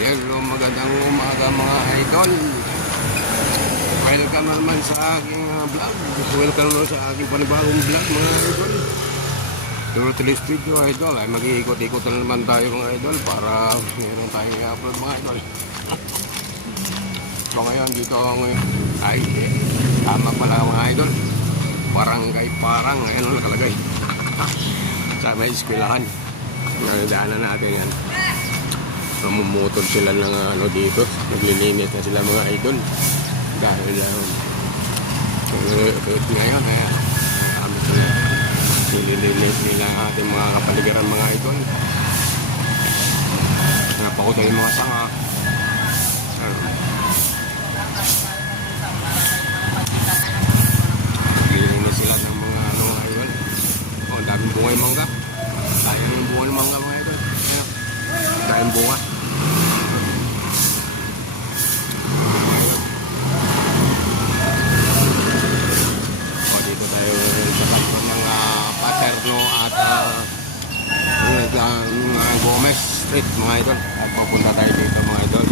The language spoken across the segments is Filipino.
Hello, magandang umaga mga idol. Welcome naman sa aking vlog. Welcome naman sa aking panibagong vlog mga idol. Through today's video idol ay mag-iikot-ikot na naman tayo mga idol para meron tayong i-upload mga idol. So ngayon dito ako ngayon ay tama pala mga idol. Barangay Parang, ayun ang nakalagay. Sa may eskwelahan. Nadaanan natin yan. Namumutol sila ng dito. Naglilinis na sila mga idol. Dahil ngayon nililinis nila ang ating mga kapaligiran mga idol. Napakutay yung mga sanga. Naglilinis sila ng mga idol. Ang daming bunga yung mangga. Sayang yung bunga ng mangga mga idol. Sayang bunga. Gomez Street mga idol. Pupunta tayo dito mga idol.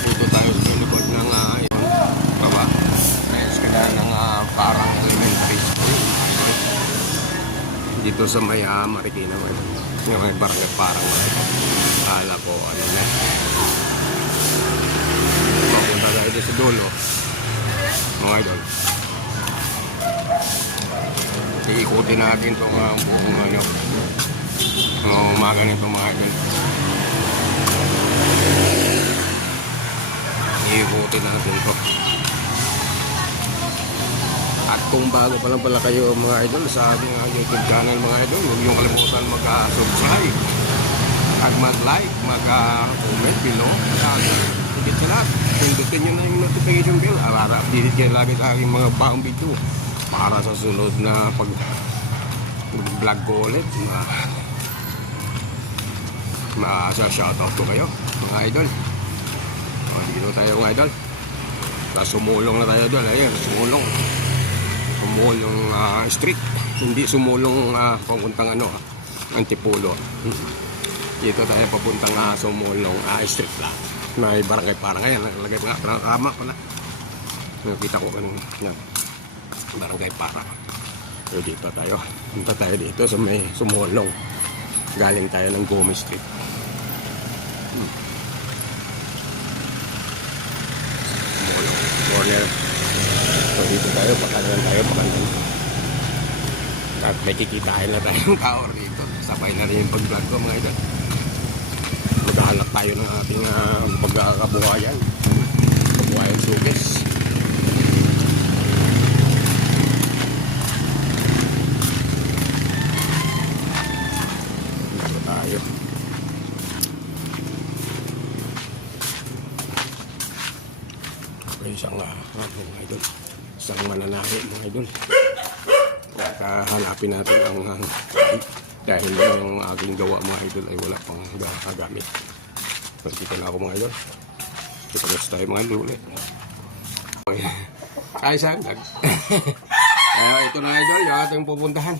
Dito tayo sa likod ng baba. Skala ng Parang Elementary School. Dito sa may Marikina mga idol. Yung may barangay Parang mga idol. Kala ko ano na. Pupunta tayo dito sa dulo mga idol. Iikutin natin itong buong umaga nito mga idol. Iikutin natin ito. At kung bago pa lang pala kayo mga idol sa ating YouTube channel mga idol, huwag niyong kalimutan mag-subscribe at mag-like, mag-comment below. Higit sa lahat, pindutin nyo na yung notification bell para update kayo lagi sa aking mga bagong video. Para sa sunod na pag-vlog ko ulit, shoutout ko kayo mga idol. Dito tayo mga idol. Sumulong na tayo doon. Ayun, sumulong street. Hindi sumulong papuntang Antipolo. Dito tayo papuntang sumulong street lang. May barangay Parang ngayon. Nakalagay pa nga. Tama pala. Nakita ko kanina. Yan. Barangay Parang. So dito tayo. Punta tayo dito sa may sumulong. Galing tayo ng Gomez Street. Sumulong. Corner. So dito tayo. Pakalan tayo. At may kikitain na tayong tower dito. Sabay na rin yung pag-vlog ko mga idol. Maghahanap tayo ng ating pagkakabuhayan. Kabuhayan sugis. Isang mananahi mga idol. At hanapin natin ang dahil yung aking gawa mga idol ay wala pang gamit. Dito na ako mga idol. Dito na tayo mga idol ulit. Ay saan? Ito na idol yung ating pupuntahan.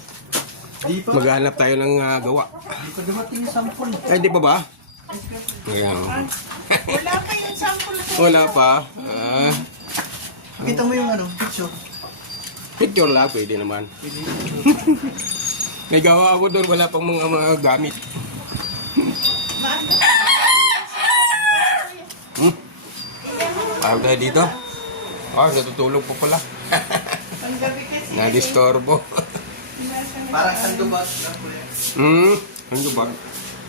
Maghanap tayo ng gawa. Hindi pa dumating yung sample. Ay di pa ba? Wala pa yung sample. Wala pa. Kita mo yung picture. Picture lang, pwede naman. Pwede. May gawa ako doon, wala pang mga gamit. Parang tayo dito. Natutulog po pala. Na-disturbo. Parang handubag lang po yan. Handubag.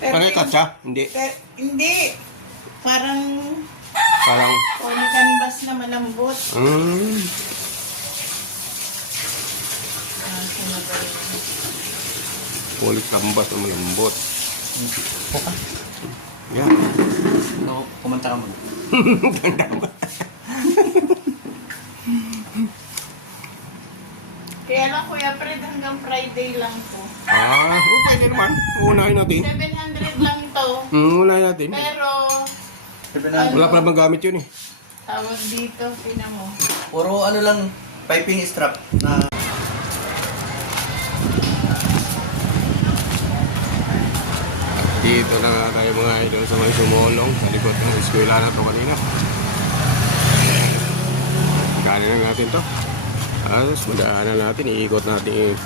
Parang katsa? Hindi. Hindi. Parang canvas na malambot. Poly canvas na malambot. Poka? Yan. No, kumanta ka mo. Kaya lang Kuya Fred, hanggang Friday lang to. Okay naman. Unahin natin. 700 lang to. Unahin natin. Pero, Wala pa naman gamit yun eh. tawag dito, tingnan mo. Puro lang, piping strap na Dito na nga tayo mga idol sa may sumulong sa likod ng eskwela na to kanina. Kanin na natin to. Tapos madaanan natin, iikot natin.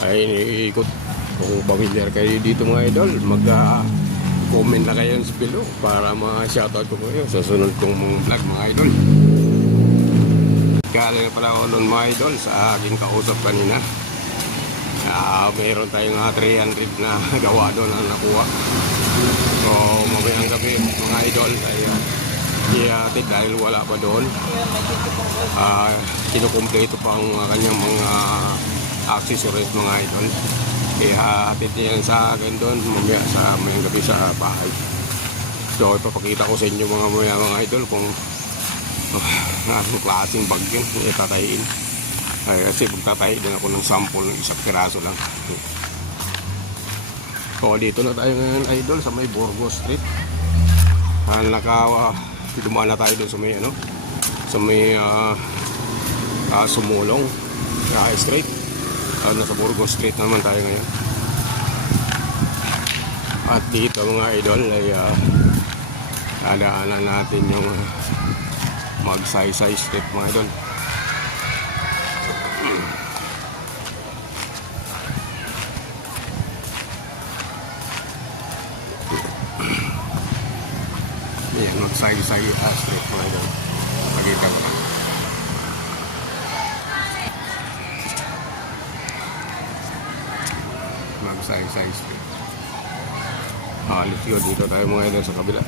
Ay, iikot. Kung familiar kayo dito mga idol, mag-comment na kayo sa below para ma-shoutout ko kayo sa sunod kong vlog mga idol. Galing pala ako nun mga idol sa aking kausap kanina. Mayroon tayong 300 na gawa doon na nakuha. So mamayang gabi mga idol ay ihatid dahil wala pa doon. Kinukumpleto pa ang kanyang mga accessories mga idol. Ihatid yan sa akin doon mamaya sa mamayang gabi sa bahay. So ipapakita ko sa inyo mga idol kung anong klaseng bag yun itatayin. Kasi magtatahi din ako ng sample ng isang piraso lang. So dito na tayo ngayon idol sa may Burgos Street. Dumaan na tayo doon sa may sa may sumulong straight. Nasa Burgos Street naman tayo ngayon. At dito mga idol ay dadaanan natin yung Magsaysay Street mga idol. Yan, Magsaysay Street mga idol. Pagkita ko. Magsaysay Street. Let's go, dito tayo mga idol sa kabila.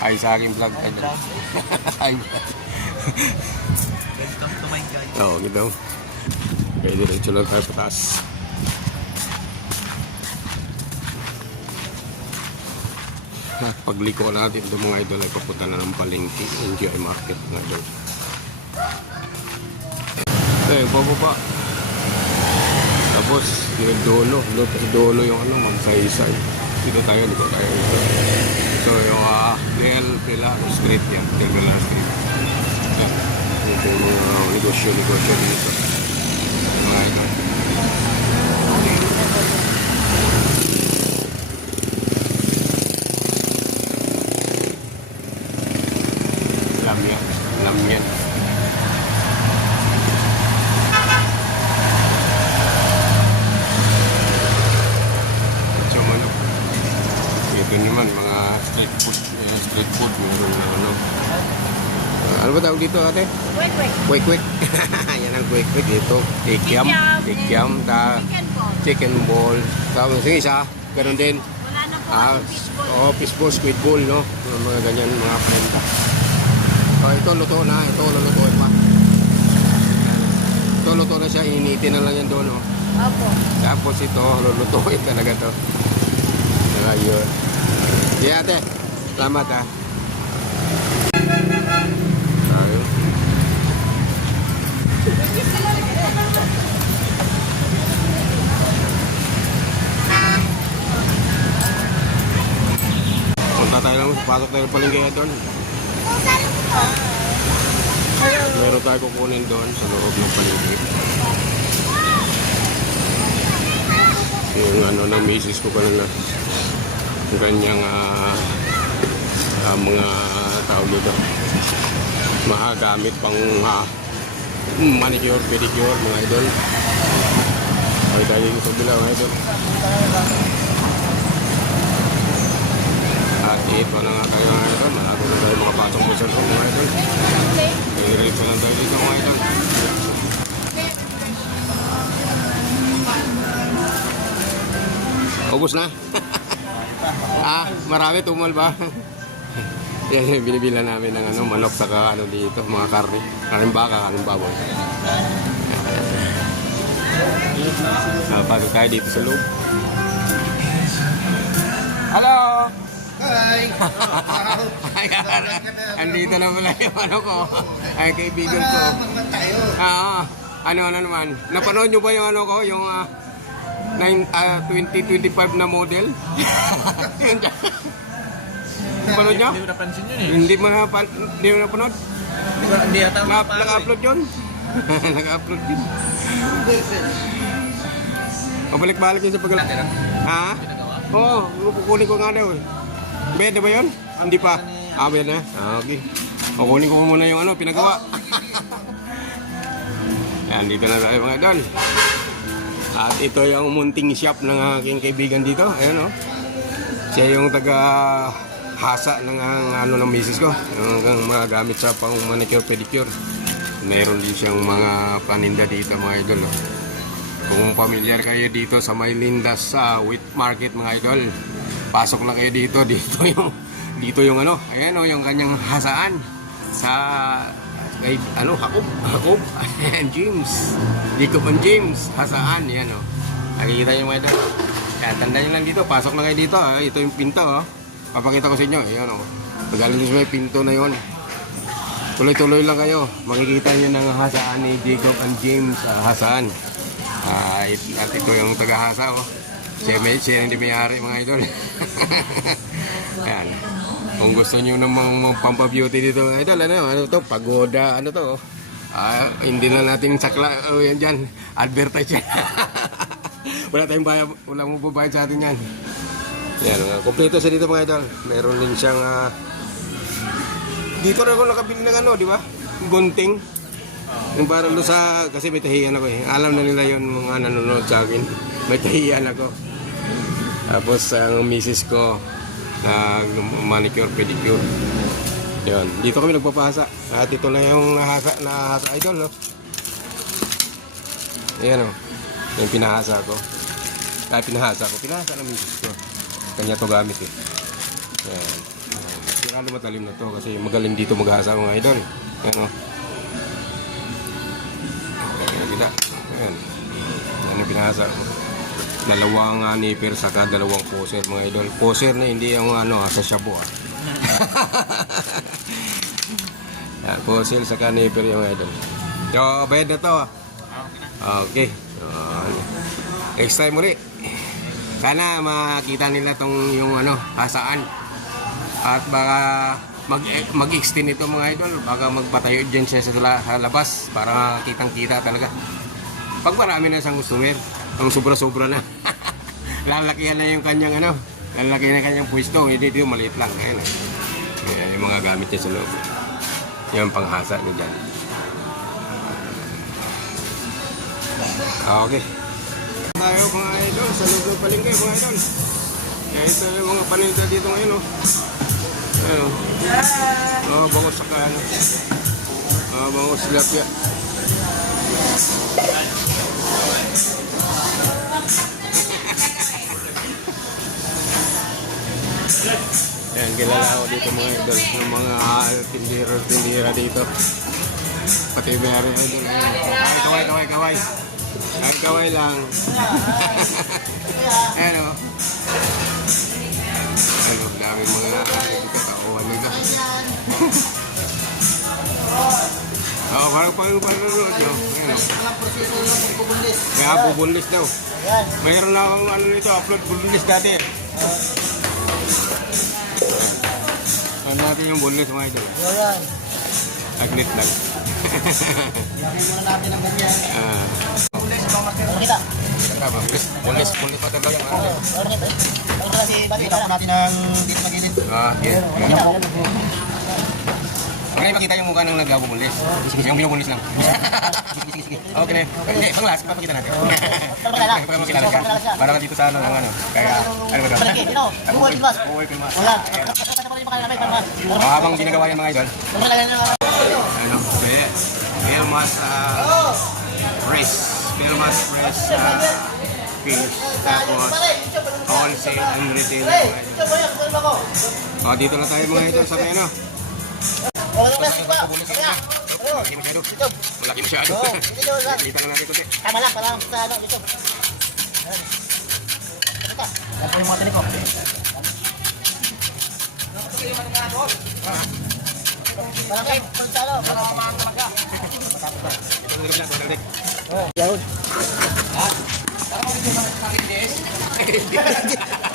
Ay sa aking vlog idol. Ay Welcome to my guide. oo, gito. Kaya diretso lang tayo sa taas. At pagliko natin itong mga idol ay papunta na ng palengke, NGI Market mga idol. Bababa. Tapos yung dulo yung Magsaysay. Dito tayo. So yung Del Pilar Street yan, Del Pilar Street. Yung negosyo dito. Mga idol. Lamyan. So manok. Ito naman mga street food meron na ano ba tawag dito ate? Kwek-kwek. Yan ang kwek-kwek dito. Tikyam, chicken ball. Tapos yung isa, ganoon din. Wala na po. Fishball, squid ball, no? Mga ganyan, mga penta. So ito luto na, ito lulutuin pa. Ito luto na siya, initin na lang yan doon, no? Opo. Tapos ito, lulutuin talaga to. Ayun. Sige ate, salamat ha. Ayun. Punta tayo lang, pasok tayo palengke doon. Meron tayo kukunin doon sa loob ng palengke. Yung ng misis ko kanina. Yung kanyang mga tao dito. Magamit pang manicure, pedicure, mga idol. Ay tayo sa bila mga idol. At ito na nga tayo mga idol. Malako na tayo makapasok mo sa loob mga idol. Diretso lang tayo dito mga idol. Ubus na? Marami tumal ba? Yan yung binibila namin ng manok sa dito, mga karne. Karing baka, karing baboy. Pasok tayo dito sa loob. Hello! Hi! Andito na pala yung ko. Ay, kaibigan ko. Tayo. Ano naman. Napanood nyo ba yung ko? Yung 2025 na model? Yun dyan. Napanood nyo? Hindi mo napansin yun eh. Hindi mo napanood? Hindi yata Naka-upload yun? Naka-upload yun. Pabalik-balik yun sa paglalak. Ha? Oo, kukunin ko nga daw eh. Beda ba yun? Hindi pa. Beda na. Okay. Kukunin ko muna yung ano, pinagawa. Yan, dito na tayo mga idol. At ito yung munting shop ng aking kaibigan dito. Ayan o. Siya yung taga-hasa ng ano ng misis ko. Yung mga gamit sa pang manicure pedicure. Meron din siyang mga paninda dito mga idol. Kung familiar kayo dito sa Maylindas sa wheat market mga idol, pasok na kayo dito. Dito yung ano, ayan o, yung kanyang hasaan sa kay ano, Jacob and James. Jacob and James, hasaan, yan o. Nakikita nyo mga idol. Kaya tandaan nyo lang dito, pasok na kayo dito. Ito yung pinto o. Papakita ko sa inyo, ayan o. Pagaling nyo sa may pinto na yon. Tuloy-tuloy lang kayo. Makikita nyo ng hasaan ni Jacob and James, hasaan. At ito yung taga-hasa o. Siya yung hindi may-ari mga idol. Ayan. Kung gusto nyo ng pampabeauty dito mga idol, ano to, pagoda, ano to. Hindi na nating sakla, yan dyan, advertise yan. Wala tayong bayad, wala mong babayad sa atin yan. Yan, kompleto siya dito mga idol. Meron din siyang, dito na ako nakabili ng ano, di ba? Gunting. Yung parang doon sa, kasi may tahiyan ako eh. Alam na nila yun mga nanonood sa akin. May tahiyan ako. Tapos ang misis ko, manicure, pedicure. Yan. Dito kami nagpapahasa. At ito na yung nahasa idol, no? Ayan, no? Yung pinahasa ko. Pinahasa ng misis ko. Kanya to gamit, eh. Ayan. Sigurado matalim na to kasi magaling dito maghasa mga idol. Ayan, no? Kita. Ayan. Yan yung pinahasa ko. Dalawang nipper saka dalawang poser mga idol. Poser na hindi yung ano sa shabu. Poser saka nipper yung idol. So, bayad na to. Okay. Next time ulit. Sana makita nila tong yung ano, hasaan. At baka mag-extend ito mga idol. Baka magpatayo dyan siya sa labas para kitang-kita talaga. Pag marami na isang customer, ang sobra-sobra na. Lalakihan na yung kanyang ano, lalakihan na kanyang pwesto. Hindi dito maliit lang. Ayan, yung mga gamit niya sa loob. Yung panghasa niya dyan. Okay. Tayo mga idol, sa loob ng palengke mga idol. Kaya ito yung mga paninda dito ngayon. Ayun. Bangos sa kaano. Bangos tilapia. Ayan, kilala ako dito mga idol. Yung mga tindira dito. Pati meron idol. Kaway. Ang kaway lang. Ayan o. Ano, dami mga katauhan nila. Parang panonood nyo. Ayan o. Kaya bubunlis daw. Mayroon lang akong ano nito, upload bunlis dati. Ano natin yung bunlis mga idol? Agnet lang. Ilagay muna natin ang ganyan. Bunlis pa talaga yung ano. Pakita ko natin ang dito na gilid. Pagka ipakita yung mukha ng nagbubulis. Yung binubulis lang. Sige. Okay na. Pang-last, papakita natin. Pagka makilala ka. Para ka dito sa ano ng ano. Kaya, ano ba ito? Uwoy Pilmas. Habang ginagawa yan mga idol. Ano? Pilmas Press. Pilmas Press Fish. Tapos wholesale and retail. Dito na tayo mga idol sa ano. Malaki masyado. Kita lang natin kunti. Tama lang sa ano dito. Yan po yung mga tinik ko. Parang kayo, pagkano? Parang mga talaga. Yun.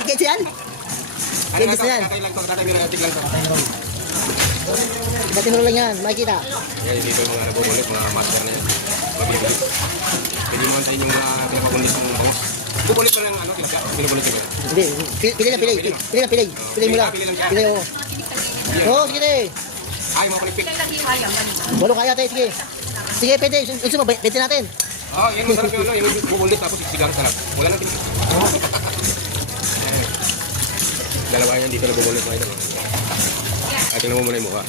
Gets yan? Gets yan? Tatay lang to. Tinuro lang yan, makikita. Yan, dito yung mga nabubulit, mga master na yan. Pwede mo antayin yung mga pinapabulis ng bangos. Bubulit mo lang ano, tilapia. Binubulit mo. Hindi, pili lang, pili. Pili lang, pili. Pili mo lang. Pili lang siya. Pili, oo. Oo, sige na eh. Ay, mga palipik. Walo kaya tayo, sige. Sige, pwede. Gusto mo, pwede natin. Oh, yan masarap yun, ano, yung bubulit tapos sigang sarap. Wala nang tilapia. Dalawa yan dito na bubulit mga ito. At tingnan mo muna yung mukha.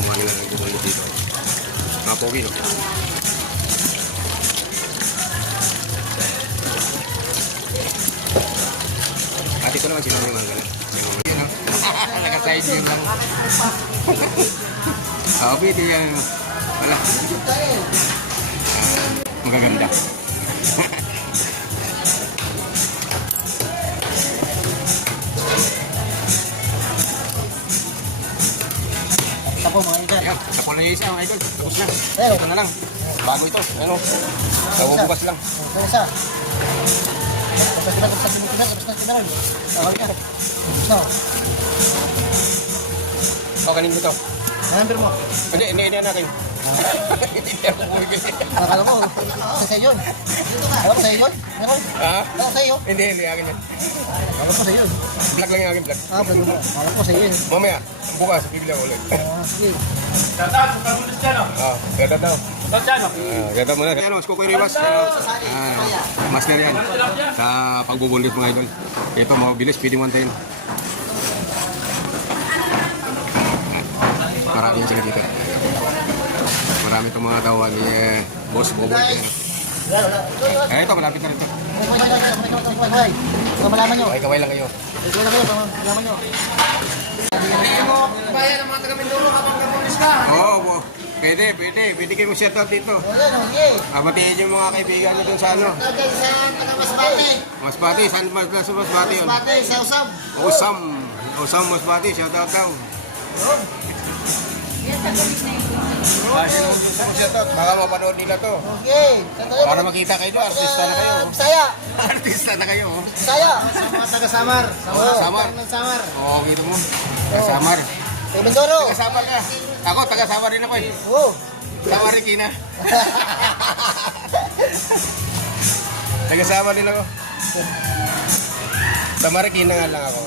Mukha nila nagbubulit dito. Mga pogi, no? At ito naman sila yung mga ganun. Yun, no? Naka-side view lang. Pwede yan. Wala. Magaganda. Tapo mga idol. Ayan, ako lang yung isa, mga idol. Tapos na. Pero, Ito na lang. Bago ito. Ano? Nabubukas lang. ito isa. Tapos na, tapos na. Tawag na. No. O, kanin ko ito. Number mo. Hindi natin. Hindi ako bumibili. Akala ko, sa yun. Akala ko sa yun. Meron. Ha? Akala ko sa iyo. Hindi, akin yan. Akala ko sa yun. Vlog lang yung akin, vlog. Vlog mo. Akala ko sa yun. Mamaya, bukas, bibili ako ulit. Sige. Ganda daw. Ganda muna. Ano, mas kukuha rin mas. Master yan. Sa pagbubulit mga idol. Ito, mabilis, pwedeng one time. Marami yung sila dito. Marami itong mga tawa ni Boss Bobo. Ito, malapit na rin ito. Malaman nyo. Kaway lang kayo. Ito na kayo, malaman nyo. Bayan ng mga taga-Mindoro kapag napulis ka. Oo, pwede. Pwede kayo mag-shoutout dito. Sige. Batiin yung mga kaibigan nyo dun sa ano. Okay, sa taga-Masbate. Masbate, saan sa Masbate yun? Masbate, sa Usab. Osam Masbate, shoutout daw. Shoutout, baka mapanood nila to. Okay. Para makita kayo doon, artista na kayo. Bisaya. Artista na kayo. Bisaya. Sa mga taga-Samar. Samar. Samar. Oo, gitu mo. Taga-Samar. Taga Mindoro. Taga-Samar ka. Ako, taga-Samar din ako eh. Oo. Samar Regina. Taga-Samar din ako. Sa Marikina nga lang ako.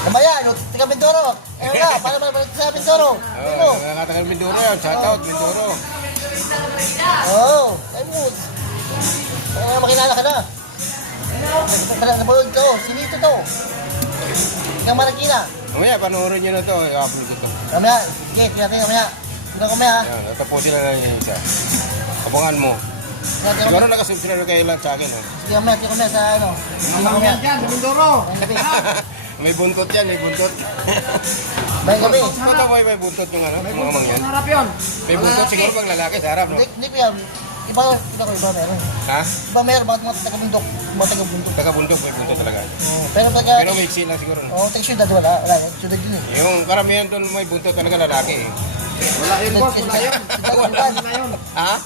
Kamaya, taga Mindoro. Ayun na, para sa Mindoro. Oo, nakatagal Mindoro yan. Shoutout, Mindoro. Oo. Ay mo. Makilala ka na. Napanood ko. Sinito to. Ng Marikina. Mamaya, panoorin nyo na to. I-upload ko to. Kamaya. Sige, tinatin kamaya. Tingnan kamaya. Yan, natapusin na lang yung isa. Abangan mo. Siguro nakasubscribe kayo lang sa akin. Sige kamaya sa ano. Kamaya. Yan, Mindoro. May buntot yan, may buntot. May gabi. Ito may buntot yung ano, mga mangyan. Harap yun. May buntot siguro pag lalaki sa harap, no? Hindi ko yan. Iba meron. Ha? Iba meron, mga taga-bundok. Mga taga-bundok. Taga-buntot, may buntot talaga. Pero pagka... Pero may iksin lang siguro. No? taga-syudad wala. Wala, syudad yun eh. Yung karamihan doon may buntot talaga lalaki. Wala yun, boss. Wala yun. Wala yun. Ha?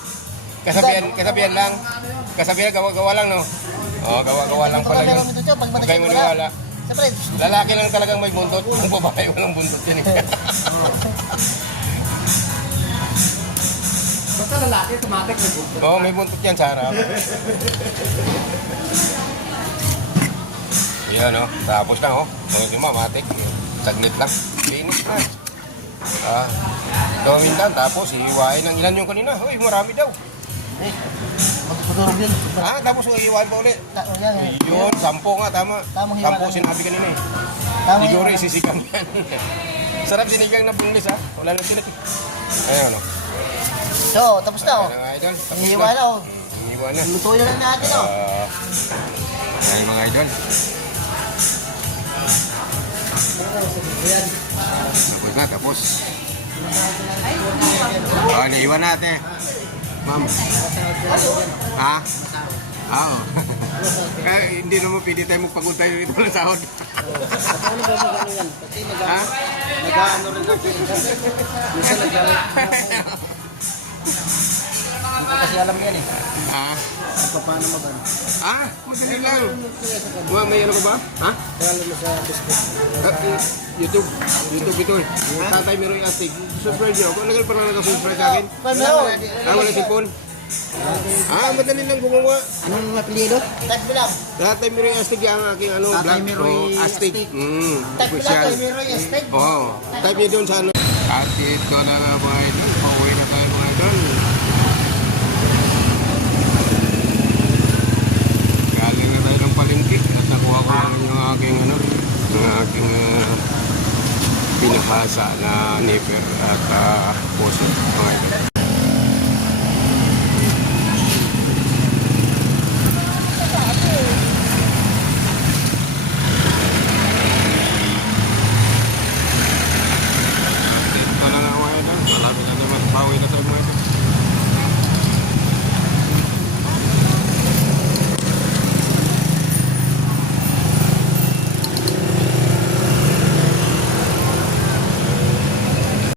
Kasabihan lang. Kasabihan, gawa-gawa lang, no? Oo, gawa-gawa lang pala yun. Huwag kayo maniwala. Siyempre, Lalaki lang talagang may buntot. Kung babae, walang buntot yun eh. Basta lalaki, tumatik na dito. Oo, may buntot yan sa harap. Yan, no? Tapos na, oh. Mga matik. Saglit lang. Linis na. Gawin lang, tapos iiwain ng ilan yung kanina. Uy, marami daw. magdurog yun. Tapos iiwain pa ulit. Yan eh. Yun, 10 nga, tama. Tamang hiwa 10 lang. sinabi kanina eh. Tamang Siguro hiwa. isisigang yan. Sarap sinigang na bunglis, ha? Wala lang sinat. Ayun, no? So, tapos na oh. Ayan, mga idol. Tapos Hiwa na oh. Iiwan na. Lutuin na lang natin oh. Ayan, mga idol. Tapos na, tapos. Naiwan natin. Ma'am. Ha? Oo. Hindi naman pwede tayo magpagod tayo dito ng sahod. Ha? Nag-ano rin ako. Minsan Kasi alam yan eh. Ah, Paano mo ba? madali lang. May ano ka ba? Ha? Kaya mo sa Facebook. YouTube. YouTube ito eh. Tatay Miroy Astig. Subscribe nyo. Kung nagal pa lang nag-subscribe sa akin. Paano? Wala cellphone. Madali lang gumawa. Anong apelyido? Tag Bilang. Tatay Miroy Astig ang aking ano, Tatay vlog. Miroy Astig. Astig. Tag Bilang Official. kay Miroy Estate. Oo. Type nyo doon sa ano. At ito na nga mga idol. Pauwi na tayo mga idol. Galing na tayo ng palengke. At nakuha ko lang yung aking ano, yung aking pinahasa na nipper at puso mga idol.